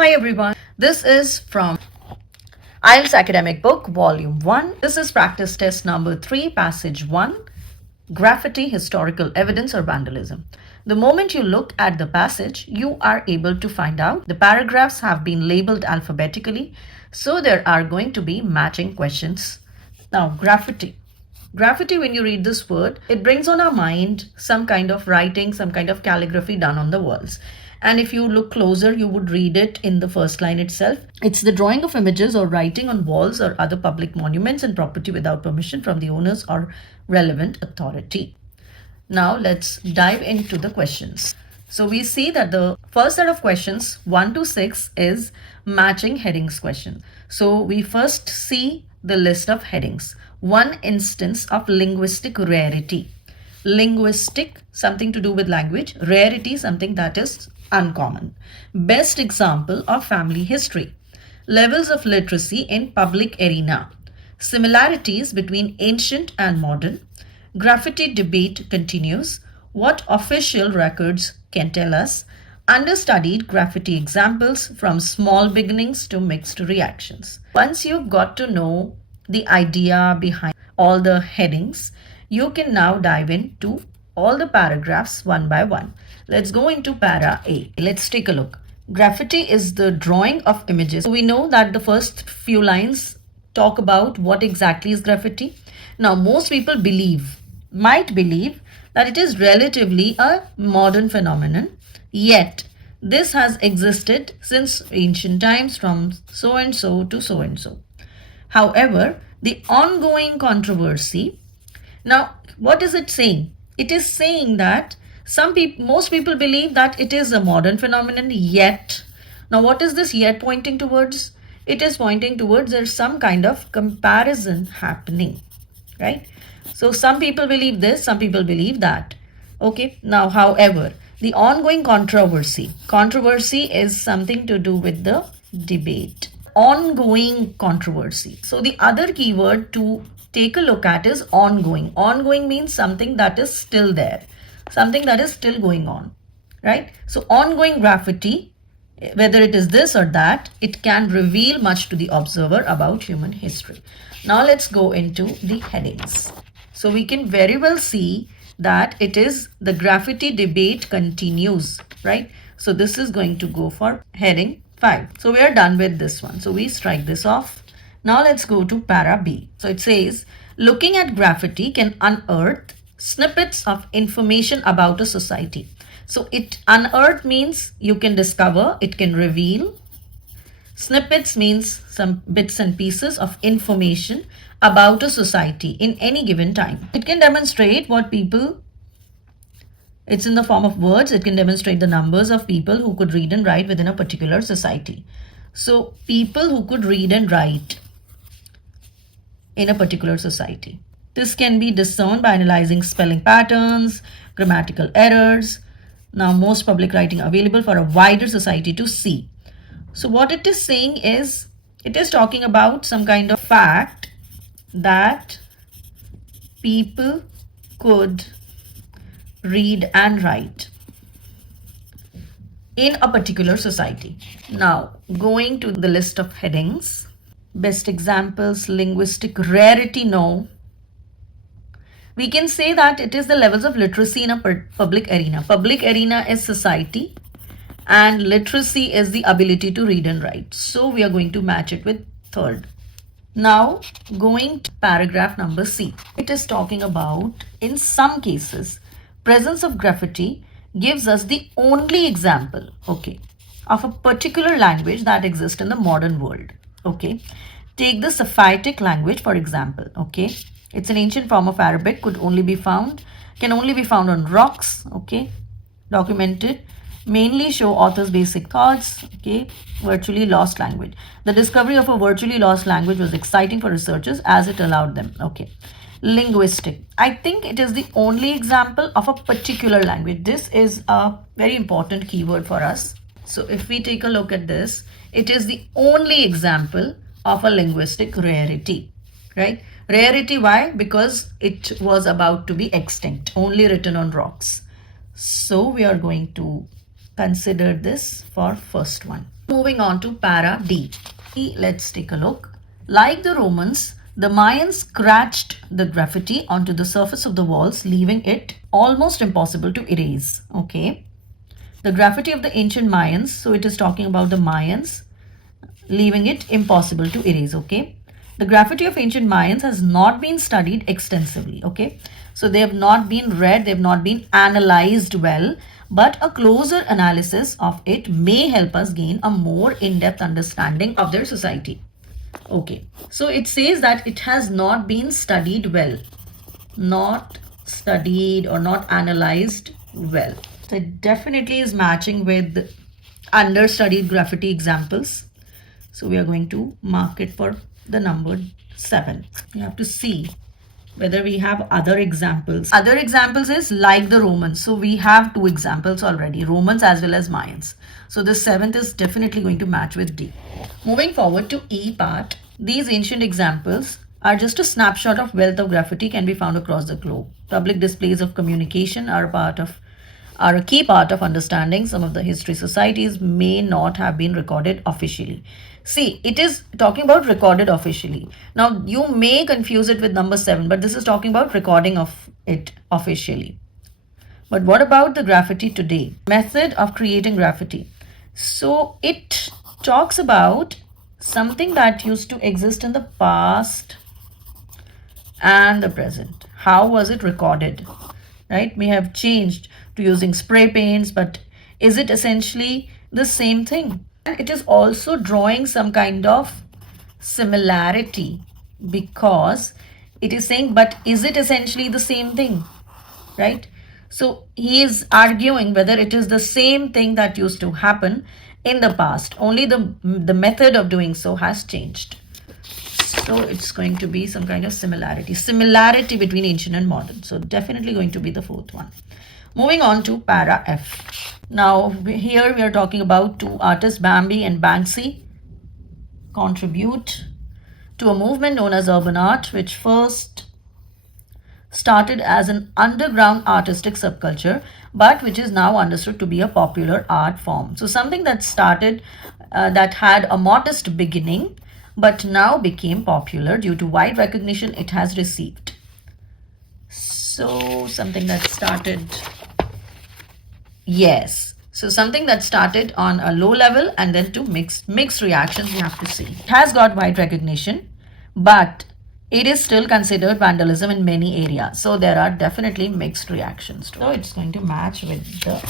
Hi everyone, this is from IELTS Academic Book Volume 1. This is practice test number 3, passage 1, Graffiti, Historical Evidence or Vandalism. The moment you look at the passage, you are able to find out the paragraphs have been labeled alphabetically, so there are going to be matching questions. Now, graffiti. Graffiti, when you read this word, it brings on our mind some kind of writing, some kind of calligraphy done on the walls. And if you look closer, you would read it in the first line itself. It's the drawing of images or writing on walls or other public monuments and property without permission from the owners or relevant authority. Now let's dive into the questions. So we see that the first set of questions 1 to 6 is matching headings question. So we first see the list of headings. One instance of linguistic rarity. Linguistic, something to do with language. Rarity, something that is uncommon. Best example of family history. Levels of literacy in public arena. Similarities between ancient and modern. Graffiti debate continues. What official records can tell us? Understudied graffiti examples from small beginnings to mixed reactions. Once you've got to know the idea behind all the headings, you can now dive into all the paragraphs one by one. Let's go into para A. Let's take a look. Graffiti is the drawing of images. We know that the first few lines talk about what exactly is graffiti. Now, most people might believe that it is relatively a modern phenomenon, yet this has existed since ancient times from so and so to so and so. However, the ongoing controversy, now what is it saying? It is saying that most people believe that it is a modern phenomenon, yet. Now what is this yet pointing towards? It is pointing towards there's some kind of comparison happening, right? So some people believe this, some people believe that. Okay, now however, the ongoing controversy is something to do with the debate. Ongoing controversy. So the other keyword to take a look at is ongoing. Ongoing means something that is still there, something that is still going on, right? So ongoing graffiti, whether it is this or that, it can reveal much to the observer about human history. Now let's go into the headings. So we can very well see that it is the graffiti debate continues, right? So this is going to go for heading 5. So we are done with this one. So we strike this off. Now let's go to para B. So it says, looking at graffiti can unearth snippets of information about a society. So unearth means you can discover, it can reveal. Snippets means some bits and pieces of information about a society in any given time. It can demonstrate what people, it's in the form of words, it can demonstrate the numbers of people who could read and write within a particular society. So people who could read and write in a particular society. This can be discerned by analyzing spelling patterns, grammatical errors. Now most public writing available for a wider society to see. So what it is saying is, it is talking about some kind of fact that people could read and write in a particular society. Now, going to the list of headings. Best examples, linguistic rarity, no. We can say that it is the levels of literacy in a public arena. Public arena is society and literacy is the ability to read and write. So we are going to match it with third. Now going to paragraph number C. It is talking about, in some cases, presence of graffiti gives us the only example, okay, of a particular language that exists in the modern world. Okay, take the Semitic language for example. Okay, it's an ancient form of Arabic, can only be found on rocks. Okay, documented, mainly show authors' basic thoughts. Okay, virtually lost language. The discovery of a virtually lost language was exciting for researchers as it allowed them. Okay, linguistic. I think it is the only example of a particular language. This is a very important keyword for us. So if we take a look at this, it is the only example of a linguistic rarity, right? Rarity, why? Because it was about to be extinct, only written on rocks. So we are going to consider this for first one. Moving on to para D. Let's take a look. Like the Romans, the Mayans scratched the graffiti onto the surface of the walls, leaving it almost impossible to erase. Okay. The graffiti of the ancient Mayans, so it is talking about the Mayans, leaving it impossible to erase. Okay. The graffiti of ancient Mayans has not been studied extensively. Okay. So they have not been read, they have not been analyzed well, but a closer analysis of it may help us gain a more in-depth understanding of their society. Okay, so it says that it has not been studied well, not studied or not analyzed well. So it definitely is matching with understudied graffiti examples. So we are going to mark it for the number 7. You have to see whether we have other examples. Other examples is like the Romans. So we have 2 examples already, Romans as well as Mayans. So the 7th is definitely going to match with D. Moving forward to E part, these ancient examples are just a snapshot of wealth of graffiti can be found across the globe. Public displays of communication are a key part of understanding some of the history. Societies may not have been recorded officially. See, it is talking about recorded officially. Now, you may confuse it with number 7, but this is talking about recording of it officially. But what about the graffiti today? Method of creating graffiti. So, it talks about something that used to exist in the past and the present. How was it recorded? Right? May have changed to using spray paints, but is it essentially the same thing? And it is also drawing some kind of similarity because it is saying, but is it essentially the same thing? Right? So he is arguing whether it is the same thing that used to happen in the past. Only the method of doing so has changed. So it's going to be some kind of similarity between ancient and modern. So definitely going to be the 4th one. Moving on to para F. Now here we are talking about 2 artists, Bambi and Banksy, contribute to a movement known as urban art, which first started as an underground artistic subculture, but which is now understood to be a popular art form. So something that started, that had a modest beginning, but now became popular due to wide recognition it has received. So something that started, yes. So something that started on a low level and then to mixed reactions, you have to see. It has got wide recognition, but it is still considered vandalism in many areas. So there are definitely mixed reactions. So it's going to match with the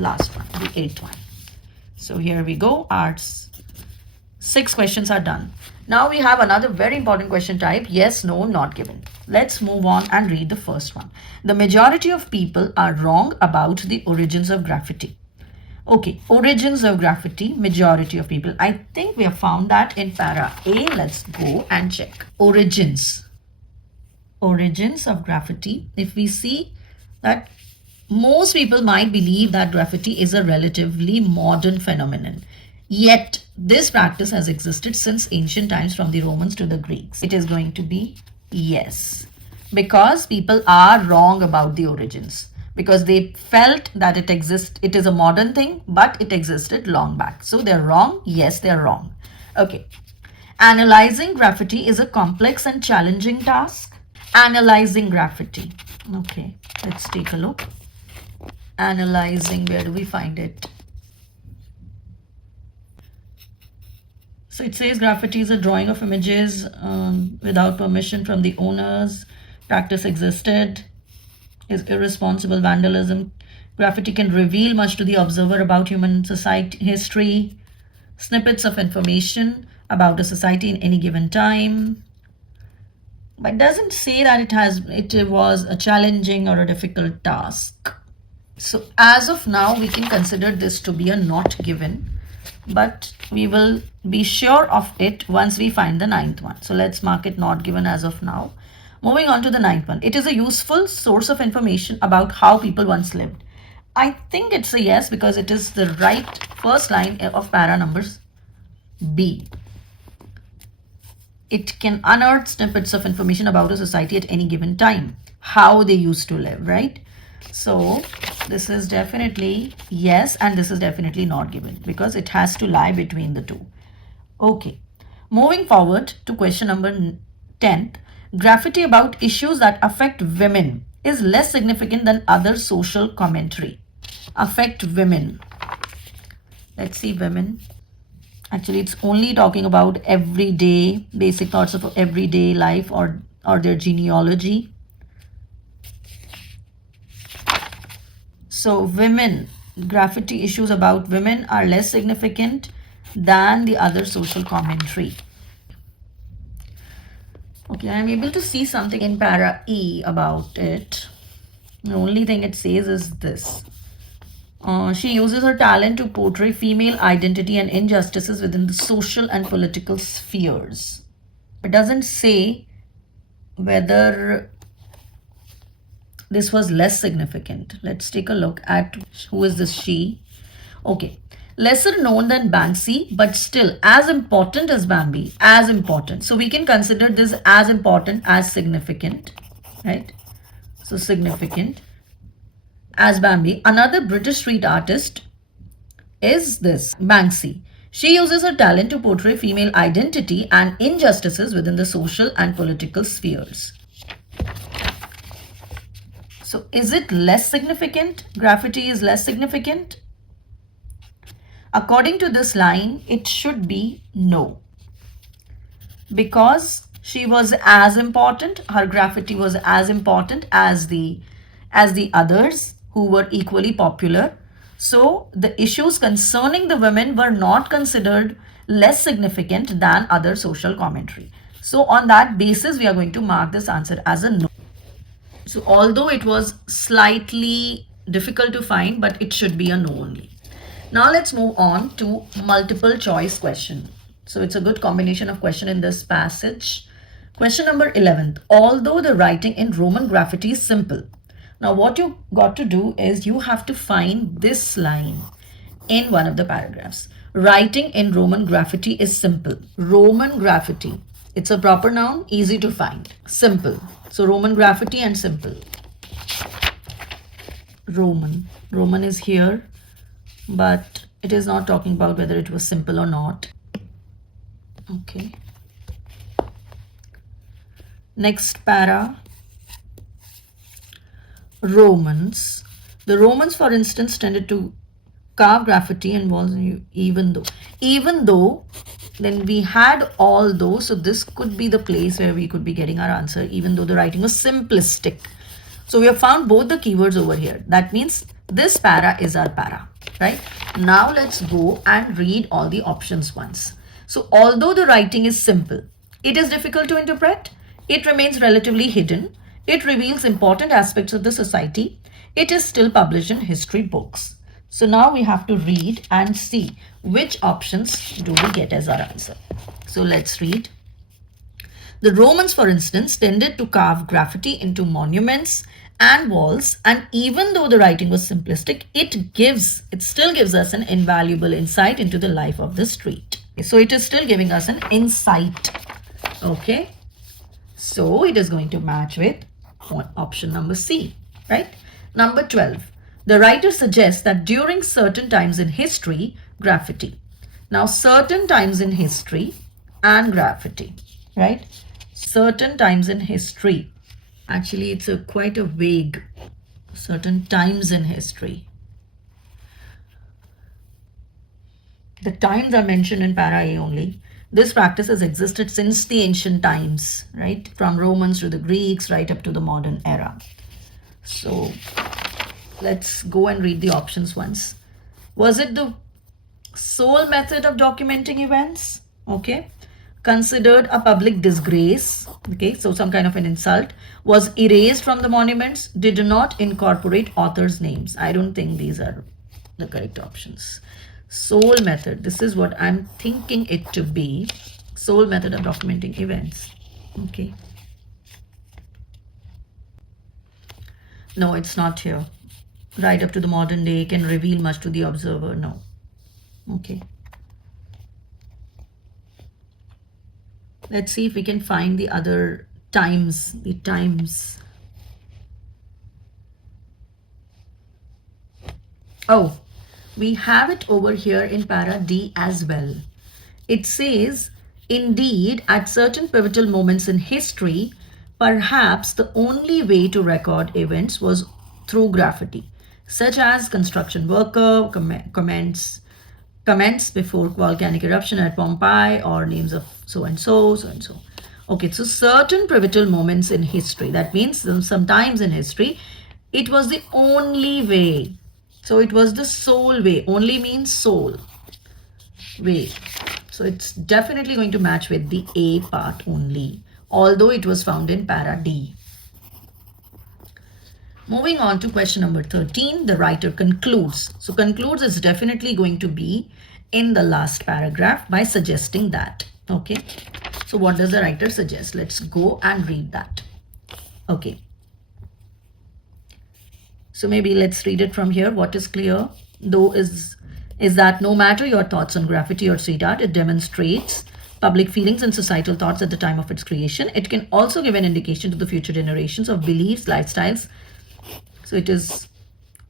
last one, the 8th one. So here we go. Arts. 6 questions are done. Now we have another very important question type, yes, no, not given. Let's move on and read the first one. The majority of people are wrong about the origins of graffiti. Okay, origins of graffiti, majority of people. I think we have found that in para A. Let's go and check. Origins of graffiti. If we see that most people might believe that graffiti is a relatively modern phenomenon. Yet, this practice has existed since ancient times from the Romans to the Greeks. It is going to be yes. Because people are wrong about the origins. Because they felt that it is a modern thing, but it existed long back. So they're wrong. Yes, they're wrong. Okay. Analyzing graffiti is a complex and challenging task. Analyzing graffiti. Okay, let's take a look. Analyzing, where do we find it? So it says graffiti is a drawing of images without permission from the owners. Practice existed. Is irresponsible vandalism. Graffiti can reveal much to the observer about human society history. Snippets of information about a society in any given time. But it doesn't say that it was a challenging or a difficult task. So as of now, we can consider this to be a not given. But we will be sure of it once we find the 9th one. So let's mark it not given as of now. Moving on to the 9th one. It is a useful source of information about how people once lived. I think it's a yes because it is the right first line of para numbers B. It can unearth snippets of information about a society at any given time. How they used to live, right? So this is definitely yes, and this is definitely not given because it has to lie between the two. Okay, moving forward to question number 10th. Graffiti about issues that affect women is less significant than other social commentary. Affect women. Let's see women. Actually, it's only talking about everyday, basic thoughts of everyday life or their genealogy. So women, graffiti issues about women are less significant than the other social commentary. Okay, I'm able to see something in para E about it. The only thing it says is this. She uses her talent to portray female identity and injustices within the social and political spheres. It doesn't say whether this was less significant. Let's take a look at who is this she. Okay, lesser known than Banksy, but still as important as Bambi, as important. So we can consider this as important as significant, right? So significant as Bambi. Another British street artist is this Banksy. She uses her talent to portray female identity and injustices within the social and political spheres. So is it less significant? Graffiti is less significant? According to this line, it should be no. Because she was as important, her graffiti was as important as the others who were equally popular. So the issues concerning the women were not considered less significant than other social commentary. So on that basis, we are going to mark this answer as a no. So although it was slightly difficult to find, but it should be a no only. Now let's move on to multiple choice question. So it's a good combination of question in this passage. Question number 11th. Although the writing in Roman graffiti is simple. Now what you got to do is you have to find this line in one of the paragraphs. Writing in Roman graffiti is simple. Roman graffiti. It's a proper noun, easy to find. Simple. So Roman graffiti and simple. Roman. Roman is here, but it is not talking about whether it was simple or not. Okay. Next para. Romans. The Romans, for instance, tended to carve graffiti and walls, even though, then we had all those. So this could be the place where we could be getting our answer, even though the writing was simplistic. So we have found both the keywords over here. That means this para is our para, right? Now let's go and read all the options once. So although the writing is simple, it is difficult to interpret. It remains relatively hidden. It reveals important aspects of the society. It is still published in history books. So now we have to read and see which options do we get as our answer. So let's read. The Romans, for instance, tended to carve graffiti into monuments and walls, and even though the writing was simplistic, it still gives us an invaluable insight into the life of the street. So it is still giving us an insight. Okay. So it is going to match with option number C, right? Number 12. The writer suggests that during certain times in history, graffiti. Now, certain times in history and graffiti, right? Certain times in history. Actually, it's quite a vague. Certain times in history. The times are mentioned in para A only. This practice has existed since the ancient times, right? From Romans to the Greeks, right up to the modern era. So let's go and read the options once. Was it the sole method of documenting events? Okay. Considered a public disgrace. Okay. So some kind of an insult. Was erased from the monuments. Did not incorporate authors' names. I don't think these are the correct options. Sole method. This is what I'm thinking it to be. Sole method of documenting events. Okay. No, it's not here. Right up to the modern day, can reveal much to the observer. No. Okay. Let's see if we can find the other times. The times. Oh, we have it over here in para D as well. It says, indeed, at certain pivotal moments in history, perhaps the only way to record events was through graffiti, such as construction worker comments before volcanic eruption at Pompeii, or names of so and so, so and so. Okay, so certain pivotal moments in history. That means sometimes in history, it was the only way. So it was the sole way. Only means sole way. So it's definitely going to match with the A part only, although it was found in para D. Moving on to question number 13, the writer concludes. So concludes is definitely going to be in the last paragraph by suggesting that. Okay. So what does the writer suggest? Let's go and read that. Okay. So maybe let's read it from here. What is clear, though, is that no matter your thoughts on graffiti or street art, it demonstrates public feelings and societal thoughts at the time of its creation. It can also give an indication to the future generations of beliefs, lifestyles. So it is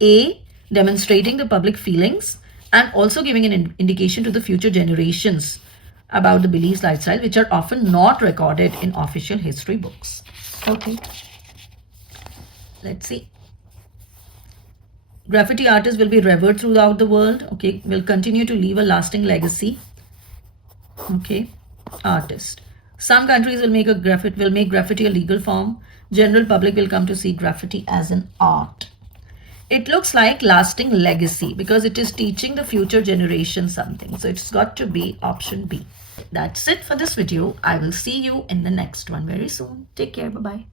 A, demonstrating the public feelings and also giving an indication to the future generations about the beliefs, lifestyle, which are often not recorded in official history books. Okay. Let's see. Graffiti artists will be revered throughout the world. Okay, will continue to leave a lasting legacy. Okay, artist. Some countries will make graffiti a legal form. General public will come to see graffiti as an art. It looks like lasting legacy because it is teaching the future generation something. So it's got to be option B. That's it for this video. I will see you in the next one very soon. Take care. Bye-bye.